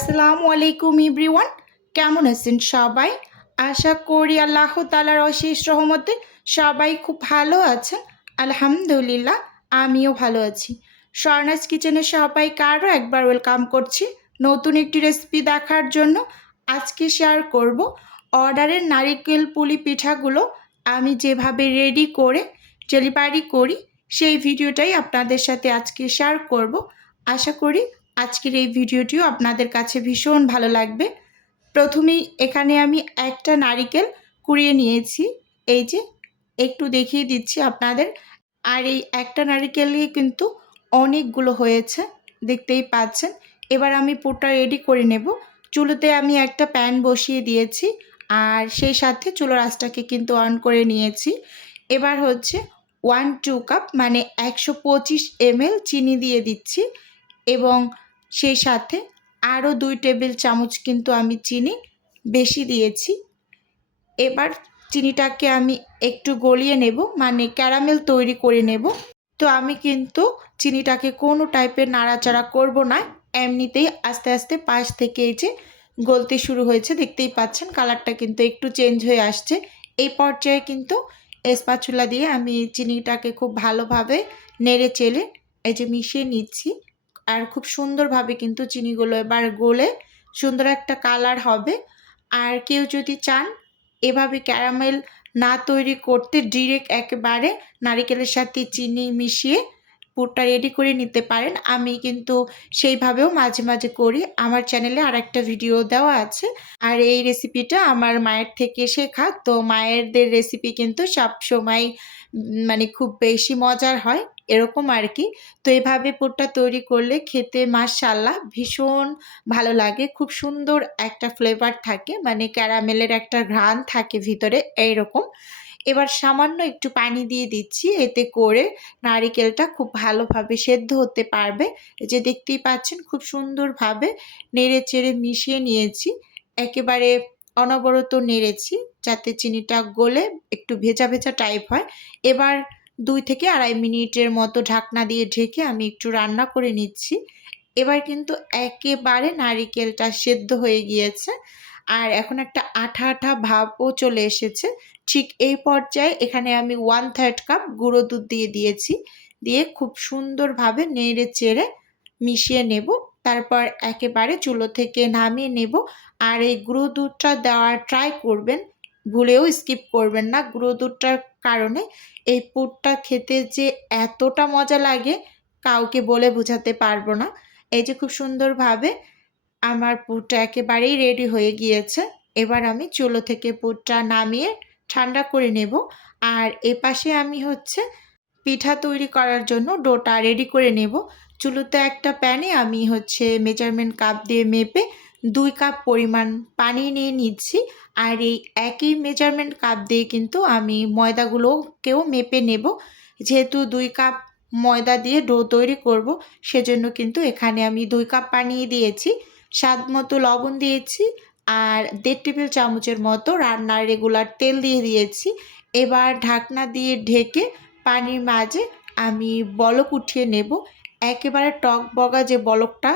আসসালামু আলাইকুম এভরিওয়ান, কেমন আছেন সবাই? আশা করি আল্লাহ তাআলার অশেষ রহমতে সবাই খুব ভালো আছেন। আলহামদুলিল্লাহ, আমিও ভালো আছি। স্বর্ণাস কিচেনে সবাইকে আরও একবার ওয়েলকাম করছি নতুন একটি রেসিপি দেখার জন্য। আজকে শেয়ার করব অর্ডারের নারিকেল পুলি পিঠাগুলো আমি যেভাবে রেডি করে ডেলিভারি করি, সেই ভিডিওটাই আপনাদের সাথে আজকে শেয়ার করব। আশা করি আজকের এই ভিডিওটিও আপনাদের কাছে ভীষণ ভালো লাগবে। প্রথমেই এখানে আমি একটা নারিকেল কুড়িয়ে নিয়েছি, এই যে একটু দেখিয়ে দিচ্ছি আপনাদের। আর এই একটা নারিকেলই কিন্তু অনেকগুলো হয়েছে, দেখতেই পাচ্ছেন। এবার আমি পুরটা রেডি করে নেব। চুলোতে আমি একটা প্যান বসিয়ে দিয়েছি, আর সেই সাথে চুলোর আঁচটাকে কিন্তু অন করে নিয়েছি। এবার হচ্ছে 1-2 কাপ মানে 125 ml চিনি দিয়ে দিচ্ছি, এবং সেই সাথে আরও 2 টেবিল চামচ কিন্তু আমি চিনি বেশি দিয়েছি। এবার চিনিটাকে আমি একটু গলিয়ে নেব, মানে ক্যারামেল তৈরি করে নেব। তো আমি কিন্তু চিনিটাকে কোনো টাইপের নাড়াচাড়া করব না, এমনিতেই আস্তে আস্তে পাশ থেকে এই যে গলতে শুরু হয়েছে, দেখতেই পাচ্ছেন কালারটা কিন্তু একটু চেঞ্জ হয়ে আসছে। এই পর্যায়ে কিন্তু স্প্যাচুলা দিয়ে আমি চিনিটাকে খুব ভালোভাবে নেড়ে চেড়ে এই যে মিশিয়ে নিচ্ছি। আর খুব সুন্দরভাবে কিন্তু চিনিগুলো এবার গলে সুন্দর একটা কালার হবে। আর কেউ যদি চান এভাবে ক্যারামেল না তৈরি করতে, ডিরেক্ট একেবারে নারিকেলের সাথে চিনি মিশিয়ে পুরটা রেডি করে নিতে পারেন। আমি কিন্তু সেইভাবেও মাঝে মাঝে করি, আমার চ্যানেলে আরেকটা ভিডিও দেওয়া আছে। আর এই রেসিপিটা আমার মায়ের থেকে শেখা, তো মায়েরদের রেসিপি কিন্তু সবসময় মানে খুব বেশি মজার হয়, এরকম আর কি। তো এভাবে পুরটা তৈরি করলে খেতে মাশাআল্লাহ ভীষণ ভালো লাগে, খুব সুন্দর একটা ফ্লেভার থাকে, মানে ক্যারামেলের একটা ঘ্রাণ থাকে ভিতরে এইরকম। এবার সামান্য একটু পানি দিয়ে দিচ্ছি, এতে করে নারিকেলটা খুব ভালোভাবে সেদ্ধ হতে পারবে। এই যে দেখতেই পাচ্ছেন খুব সুন্দরভাবে নেড়ে চেড়ে মিশিয়ে নিয়েছি, একেবারে অনবরত নেড়েছি যাতে চিনিটা গলে একটু ভেজা ভেজা টাইপ হয়। এবার 2 থেকে 2.5 মিনিটের মতো ঢাকনা দিয়ে ঢেকে আমি একটু রান্না করে নিচ্ছি। এবার কিন্তু একেবারে নারিকেলটা সেদ্ধ হয়ে গিয়েছে, আর এখন একটা আঠা আঠা ভাবও চলে এসেছে। ঠিক এই পর্যায়ে এখানে আমি 1/3 কাপ গুঁড়ো দুধ দিয়ে দিয়েছি, দিয়ে খুব সুন্দরভাবে নেড়ে চেড়ে মিশিয়ে নেব। তারপর একেবারে চুলো থেকে নামিয়ে নেব। আর এই গুঁড়ো দুধটা দেওয়ার ট্রাই করবেন, ভুলেও স্কিপ করবেন না। গুঁড়ো দুধটার কারণে এই পুরটা খেতে যে এতটা মজা লাগে কাউকে বলে বোঝাতে পারবো না। এই যে খুব সুন্দরভাবে আমার পুরটা একেবারেই রেডি হয়ে গিয়েছে। এবার আমি চুলো থেকে পুরটা নামিয়ে ঠান্ডা করে নেব। আর এপাশে আমি হচ্ছে পিঠা তৈরি করার জন্য ডোটা রেডি করে নেব। চুলোতে একটা প্যানে আমি হচ্ছে মেজারমেন্ট কাপ দিয়ে মেপে 2 কাপ পরিমাণ পানি নিয়ে নিচ্ছি। আর এই একই মেজারমেন্ট কাপ দিয়ে কিন্তু আমি ময়দাগুলোকেও মেপে নেব। যেহেতু 2 কাপ ময়দা দিয়ে ডো তৈরি করব, সেজন্য কিন্তু এখানে আমি 2 কাপ পানি দিয়েছি, স্বাদ মতো লবণ দিয়েছি, আর 1.5 টেবিল চামচের মতো রান্নার রেগুলার তেল দিয়ে দিয়েছি। এবার ঢাকনা দিয়ে ঢেকে পানির মাঝে আমি বলক উঠিয়ে নেব, একেবারে টক বগা যে বলকটা,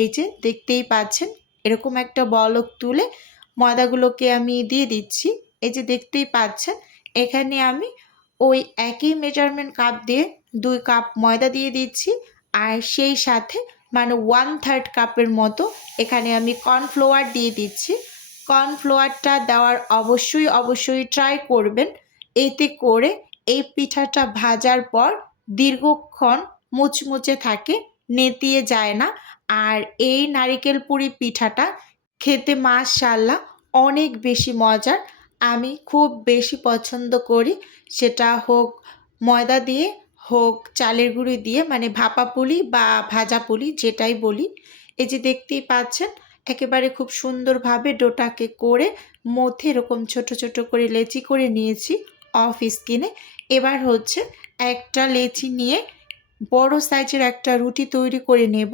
এই যে দেখতেই পাচ্ছেন এরকম একটা বলক তুলে ময়দাগুলোকে আমি দিয়ে দিচ্ছি। এই যে দেখতেই পাচ্ছেন এখানে আমি ওই একই মেজারমেন্ট কাপ দিয়ে 2 কাপ ময়দা দিয়ে দিচ্ছি, আর সেই সাথে মানে 1/3 কাপের মতো এখানে আমি কর্নফ্লাওয়ার দিয়ে দিচ্ছি। কর্নফ্লাওয়ারটা দেওয়ার অবশ্যই ট্রাই করবেন, এতে করে এই পিঠাটা ভাজার পর দীর্ঘক্ষণ মুচমুচে থাকে, নেতিয়ে যায় না। আর এই নারিকেল পুরি পিঠাটা খেতে মাশাআল্লাহ অনেক বেশি মজার, আমি খুব বেশি পছন্দ করি। সেটা হোক ময়দা দিয়ে, হোক চালের গুঁড়ি দিয়ে, মানে ভাপা পুলি বা ভাজা পুলি যেটাই বলি। এই যে দেখতেই পাচ্ছেন একেবারে খুব সুন্দরভাবে ডোটাকে করে মধ্যে এরকম ছোট ছোট করে লেচি করে নিয়েছি অফ স্কিনে। এবার হচ্ছে একটা লেচি নিয়ে বড় সাইজের একটা রুটি তৈরি করে নেব।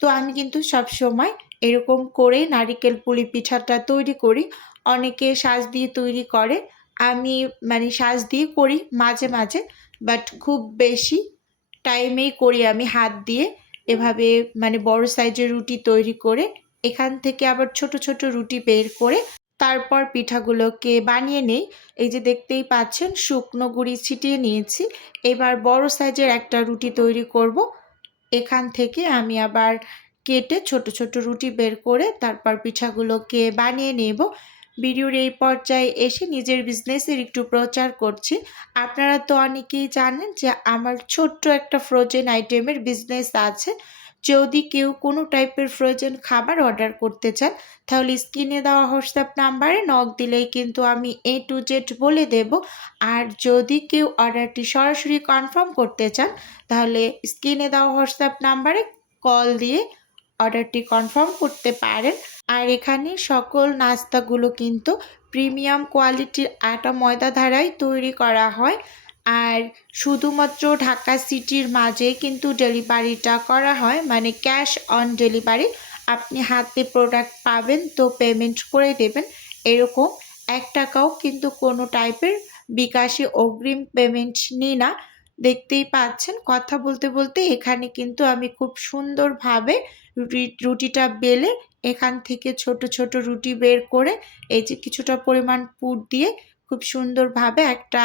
তো আমি কিন্তু সবসময় এরকম করে নারিকেল পুলি পিঠাটা তৈরি করি। অনেকে সাজ দিয়ে তৈরি করে, আমি মানে সাজ দিয়ে করি মাঝে মাঝে, বাট খুব বেশি টাইমেই করি আমি হাত দিয়ে। এভাবে মানে বড় সাইজের রুটি তৈরি করে এখান থেকে আবার ছোট ছোট রুটি বের করে তারপর পিঠাগুলোকে বানিয়ে নেই। এই যে দেখতেই পাচ্ছেন শুকনো গুঁড়ি ছিটিয়ে নিয়েছি। এবার বড় সাইজের একটা রুটি তৈরি করব। এখান থেকে আমি আবার কেটে ছোট ছোট রুটি বের করে তারপর পিঠাগুলোকে বানিয়ে নেব। ভিডিওর এই পর্যায়ে এসে নিজের বিজনেসের একটু প্রচার করছি। আপনারা তো অনেকেই জানেন যে আমার ছোট্ট একটা ফ্রোজেন আইটেমের বিজনেস আছে। যদি কেউ কোনো টাইপের ফ্রোজেন খাবার অর্ডার করতে চান তাহলে স্ক্রিনে দেওয়া হোয়াটসঅ্যাপ নাম্বারে নক দিলেই কিন্তু আমি A to Z বলে দেব। আর যদি কেউ অর্ডারটি সরাসরি কনফার্ম করতে চান তাহলে স্ক্রিনে দেওয়া হোয়াটসঅ্যাপ নাম্বারে কল দিয়ে অর্ডারটি কনফার্ম করতে পারেন। আর এখানে সকল নাস্তাগুলো কিন্তু প্রিমিয়াম কোয়ালিটির আটা ময়দা দ্বারাই তৈরি করা হয়। আর শুধুমাত্র ঢাকা সিটির মাঝে কিন্তু ডেলিভারিটা করা হয়, মানে ক্যাশ অন ডেলিভারি। আপনি হাতে প্রোডাক্ট পাবেন তো পেমেন্ট করে দেবেন, এরকম 1 টাকাও কিন্তু কোনো টাইপের বিকাশে অগ্রিম পেমেন্ট নিই না। দেখতেই পাচ্ছেন কথা বলতে বলতে এখানে কিন্তু আমি খুব সুন্দরভাবে রুটিটা বেলে এখান থেকে ছোট ছোট রুটি বের করে এই যে কিছুটা পরিমাণ পুর দিয়ে খুব সুন্দরভাবে একটা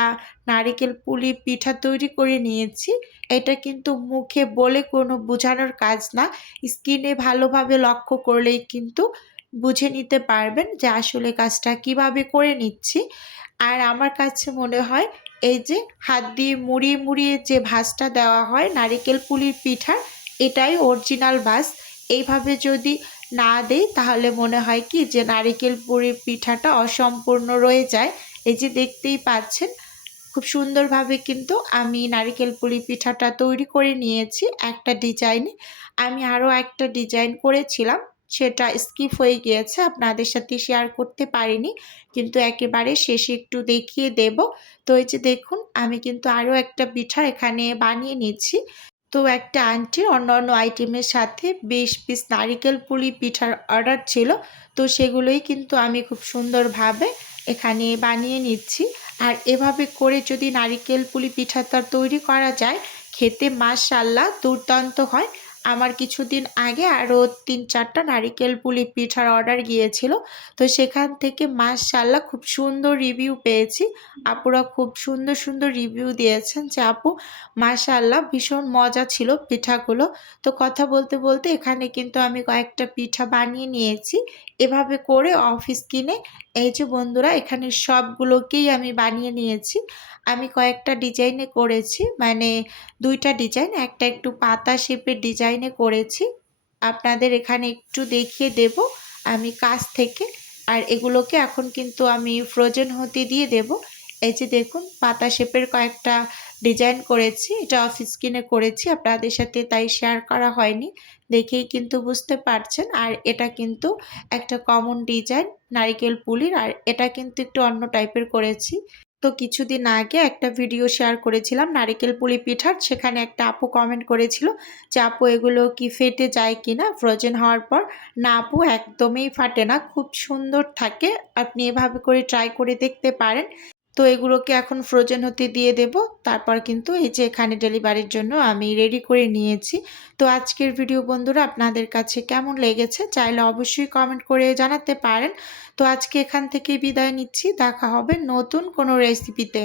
নারিকেল পুলি পিঠা তৈরি করে নিয়েছি। এটা কিন্তু মুখে বলে কোনো বোঝানোর কাজ না, স্কিনে ভালোভাবে লক্ষ্য করলেই কিন্তু বুঝে নিতে পারবেন যে আসলে কাজটা কিভাবে করে নিচ্ছি। আর আমার কাছে মনে হয় এই যে হাত দিয়ে মুড়িয়ে মুড়িয়ে যে ভাঁজটা দেওয়া হয় নারিকেল পুলির পিঠার, এটাই অরিজিনাল ভাঁজ। এইভাবে যদি না দেই তাহলে মনে হয় কি যে নারিকেল পুলির পিঠাটা অসম্পূর্ণ রয়ে যায়। এই যে দেখতেই পাচ্ছেন খুব সুন্দরভাবে কিন্তু আমি নারিকেল পুলি পিঠাটা তৈরি করে নিয়েছি একটা ডিজাইনে। আমি আরও একটা ডিজাইন করেছিলাম, সেটা স্কিপ হয়ে গিয়েছে, আপনাদের সাথে শেয়ার করতে পারিনি, কিন্তু একেবারে শেষে একটু দেখিয়ে দেব। তো এই যে দেখুন আমি কিন্তু আরও একটা পিঠা এখানে বানিয়ে নিচ্ছি। তো একটা আন্টির অন্যান্য আইটেমের সাথে 20 পিস নারিকেল পুলি পিঠার অর্ডার ছিল, তো সেগুলোই কিন্তু আমি খুব সুন্দরভাবে এখানে বানিয়ে নিচ্ছি। আর এভাবে করে যদি নারিকেল পুলি পিঠাটা তৈরি করা যায় খেতে মাশাআল্লাহ দুর্দান্ত হয়। আমার কিছুদিন আগে আরও 3-4টা নারিকেল পুলি পিঠার অর্ডার গিয়েছিল, তো সেখান থেকে মাশাআল্লাহ খুব সুন্দর রিভিউ পেয়েছি। আপুরা খুব সুন্দর সুন্দর রিভিউ দিয়েছেন যে আপু মাশাআল্লাহ ভীষণ মজা ছিল পিঠাগুলো। তো কথা বলতে বলতে এখানে কিন্তু আমি কয়েকটা পিঠা বানিয়ে নিয়েছি। এভাবে করে অফিস কিনে এই যে বন্ধুরা এখানে সবগুলোকেই আমি বানিয়ে নিয়েছি। আমি কয়েকটা ডিজাইনে করেছি, মানে 2টা ডিজাইন, একটা একটু পাতা শেপের ডিজাইনে করেছি। আপনাদের এখানে একটু দেখিয়ে দেব আমি কাছ থেকে। আর এগুলোকে এখন কিন্তু আমি ফ্রোজেন হতে দিয়ে দেব। এই যে দেখুন পাতা শেপের কয়েকটা ডিজাইন করেছি, এটা অফিস কিনে করেছি, আপনাদের সাথে তাই শেয়ার করা হয়নি, দেখেই কিন্তু বুঝতে পারছেন। আর এটা কিন্তু একটা কমন ডিজাইন নারিকেল পুলির, আর এটা কিন্তু একটু অন্য টাইপের করেছি। তো কিছুদিন আগে একটা ভিডিও শেয়ার করেছিলাম নারিকেল পুলি পিঠার, সেখানে একটা আপু কমেন্ট করেছিল যে আপু এগুলো কি ফেটে যায় কিনা ফ্রোজেন হওয়ার পর। না আপু একদমই ফাটে না, খুব সুন্দর থাকে, আপনি এভাবে করে ট্রাই করে দেখতে পারেন। তো এগুলোকে এখন ফ্রোজেন হতে দিয়ে দেব, তারপর কিন্তু এই যে এখানে ডেলিভারির জন্য আমি রেডি করে নিয়েছি। তো আজকের ভিডিও বন্ধুরা আপনাদের কাছে কেমন লেগেছে চাইলে অবশ্যই কমেন্ট করে জানাতে পারেন। তো আজকে এখান থেকে বিদায় নিচ্ছি, দেখা হবে নতুন কোনো রেসিপিতে।